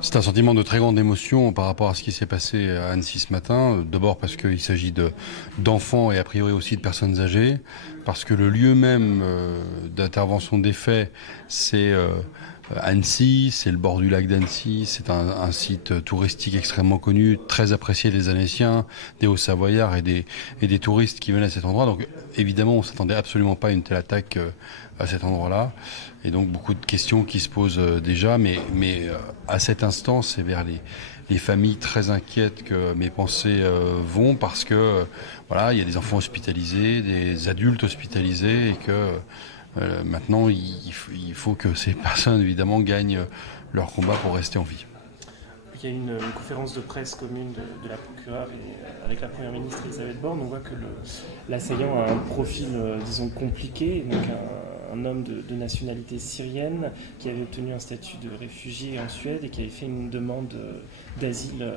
C'est un sentiment de très grande émotion par rapport à ce qui s'est passé à Annecy ce matin. D'abord parce qu'il s'agit d'enfants et a priori aussi de personnes âgées, parce que le lieu même d'intervention des faits, c'est Annecy, c'est le bord du lac d'Annecy, c'est un site touristique extrêmement connu, très apprécié des Annéciens, des Hauts-Savoyards et des touristes qui venaient à cet endroit. Donc évidemment, on ne s'attendait absolument pas à une telle attaque à cet endroit-là. Et donc beaucoup de questions qui se posent déjà, mais à cet instant, c'est vers les familles très inquiètes que mes pensées vont parce que voilà, il y a des enfants hospitalisés, des adultes hospitalisés et que maintenant il faut que ces personnes évidemment gagnent leur combat pour rester en vie. Il y a eu une conférence de presse commune de la procureure et, avec la première ministre Elisabeth Borne. On voit que l'assaillant a un profil, disons, compliqué, donc un homme de nationalité syrienne qui avait obtenu un statut de réfugié en Suède et qui avait fait une demande d'asile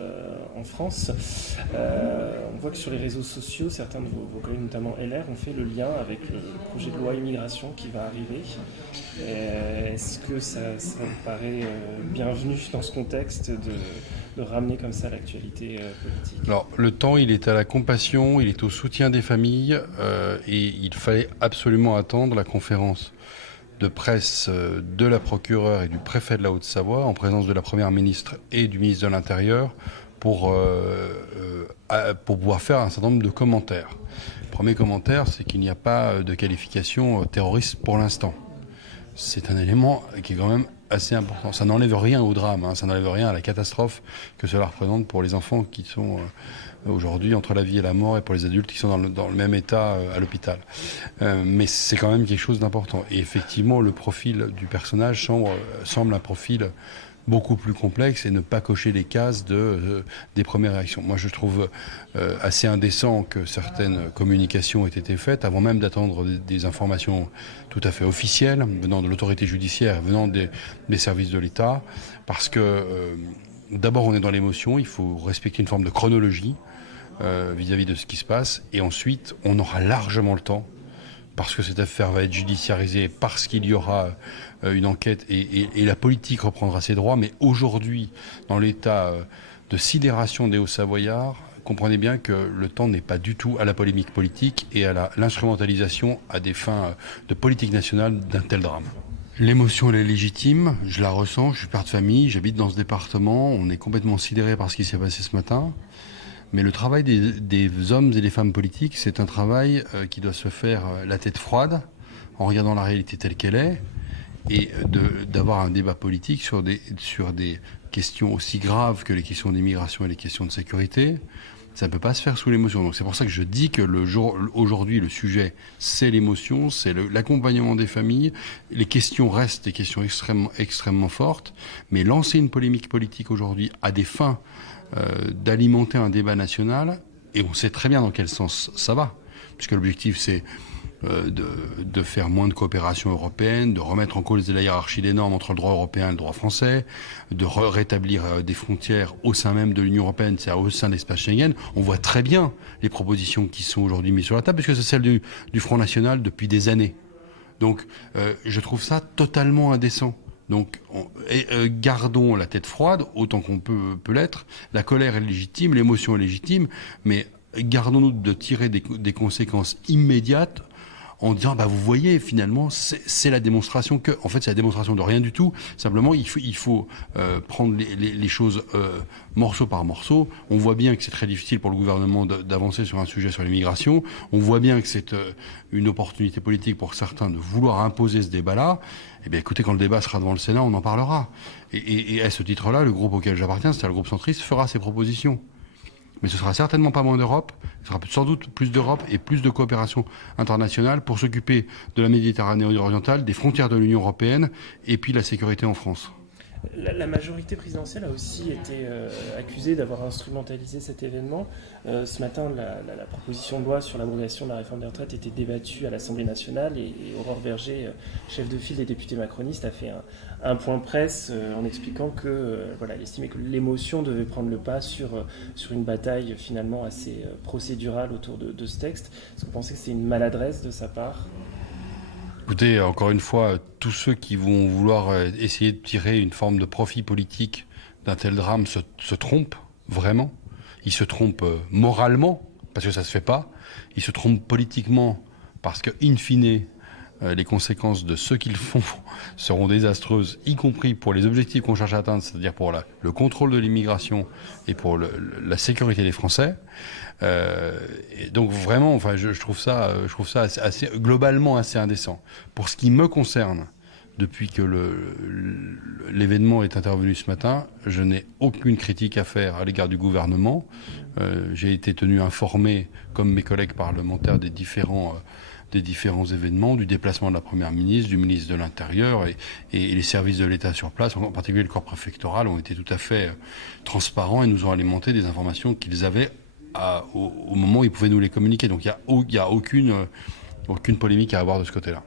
en France. On voit que sur les réseaux sociaux, certains de vos collègues, notamment LR, ont fait le lien avec le projet de loi immigration qui va arriver. Est-ce que ça vous paraît bienvenu dans ce contexte de ramener comme ça l'actualité politique? Alors le temps, il est à la compassion, il est au soutien des familles et il fallait absolument attendre la conférence de presse de la procureure et du préfet de la Haute-Savoie en présence de la première ministre et du ministre de l'Intérieur pour pouvoir faire un certain nombre de commentaires. Le premier commentaire, c'est qu'il n'y a pas de qualification terroriste pour l'instant. C'est un élément qui est quand même assez important. Ça n'enlève rien au drame, hein, ça n'enlève rien à la catastrophe que cela représente pour les enfants qui sont aujourd'hui entre la vie et la mort et pour les adultes qui sont dans le même état à l'hôpital. Mais c'est quand même quelque chose d'important. Et effectivement, le profil du personnage semble un profil beaucoup plus complexe et ne pas cocher les cases des premières réactions. Moi, je trouve assez indécent que certaines communications aient été faites avant même d'attendre des informations tout à fait officielles venant de l'autorité judiciaire, venant des services de l'État, parce que d'abord, on est dans l'émotion, il faut respecter une forme de chronologie vis-à-vis de ce qui se passe, et ensuite, on aura largement le temps parce que cette affaire va être judiciarisée, parce qu'il y aura une enquête et la politique reprendra ses droits. Mais aujourd'hui, dans l'état de sidération des Hauts-Savoyards, comprenez bien que le temps n'est pas du tout à la polémique politique et à l'instrumentalisation à des fins de politique nationale d'un tel drame. L'émotion, elle est légitime, je la ressens, je suis père de famille, j'habite dans ce département, on est complètement sidéré par ce qui s'est passé ce matin. Mais le travail des hommes et des femmes politiques, c'est un travail qui doit se faire la tête froide, en regardant la réalité telle qu'elle est, et d'avoir un débat politique sur des questions aussi graves que les questions d'immigration et les questions de sécurité. Ça ne peut pas se faire sous l'émotion. Donc c'est pour ça que je dis que aujourd'hui, le sujet, c'est l'émotion, c'est l'accompagnement des familles. Les questions restent des questions extrêmement fortes, mais lancer une polémique politique aujourd'hui à des fins d'alimenter un débat national, et on sait très bien dans quel sens ça va, puisque l'objectif c'est de faire moins de coopération européenne, de remettre en cause la hiérarchie des normes entre le droit européen et le droit français, de rétablir des frontières au sein même de l'Union européenne, c'est-à-dire au sein de l'espace Schengen. On voit très bien les propositions qui sont aujourd'hui mises sur la table, puisque c'est celle du Front National depuis des années. Donc je trouve ça totalement indécent. Donc, gardons la tête froide, autant qu'on peut l'être. La colère est légitime, l'émotion est légitime, mais gardons-nous de tirer des conséquences immédiates en disant, bah, vous voyez, finalement, c'est la démonstration que, en fait, c'est la démonstration de rien du tout. Simplement, il faut prendre les choses morceau par morceau. On voit bien que c'est très difficile pour le gouvernement d'avancer sur un sujet sur l'immigration. On voit bien que c'est une opportunité politique pour certains de vouloir imposer ce débat-là. Eh bien, écoutez, quand le débat sera devant le Sénat, on en parlera. Et à ce titre-là, le groupe auquel j'appartiens, c'est-à-dire le groupe centriste, fera ses propositions. Mais ce sera certainement pas moins d'Europe, ce sera sans doute plus d'Europe et plus de coopération internationale pour s'occuper de la Méditerranée orientale, des frontières de l'Union européenne et puis la sécurité en France. La majorité présidentielle a aussi été accusée d'avoir instrumentalisé cet événement. Ce matin, la proposition de loi sur l'abrogation de la réforme des retraites était débattue à l'Assemblée nationale et Aurore Berger, chef de file des députés macronistes, a fait un point presse en expliquant que voilà, elle estimait que l'émotion devait prendre le pas sur une bataille finalement assez procédurale autour de ce texte. Est-ce que vous pensez que c'est une maladresse de sa part ? Écoutez, encore une fois, tous ceux qui vont vouloir essayer de tirer une forme de profit politique d'un tel drame se trompe vraiment. Ils se trompent moralement, parce que ça ne se fait pas. Ils se trompent politiquement, parce que, in fine, les conséquences de ce qu'ils font seront désastreuses, y compris pour les objectifs qu'on cherche à atteindre, c'est-à-dire pour le contrôle de l'immigration et pour la sécurité des Français. Et donc vraiment, enfin, je trouve ça globalement assez indécent. Pour ce qui me concerne, depuis que l'événement est intervenu ce matin, je n'ai aucune critique à faire à l'égard du gouvernement. J'ai été tenu informé, comme mes collègues parlementaires, des différents événements, du déplacement de la Première ministre, du ministre de l'Intérieur et les services de l'État sur place, en particulier le corps préfectoral, ont été tout à fait transparents et nous ont alimenté des informations qu'ils avaient au moment où ils pouvaient nous les communiquer. Donc il n'y a aucune polémique à avoir de ce côté-là.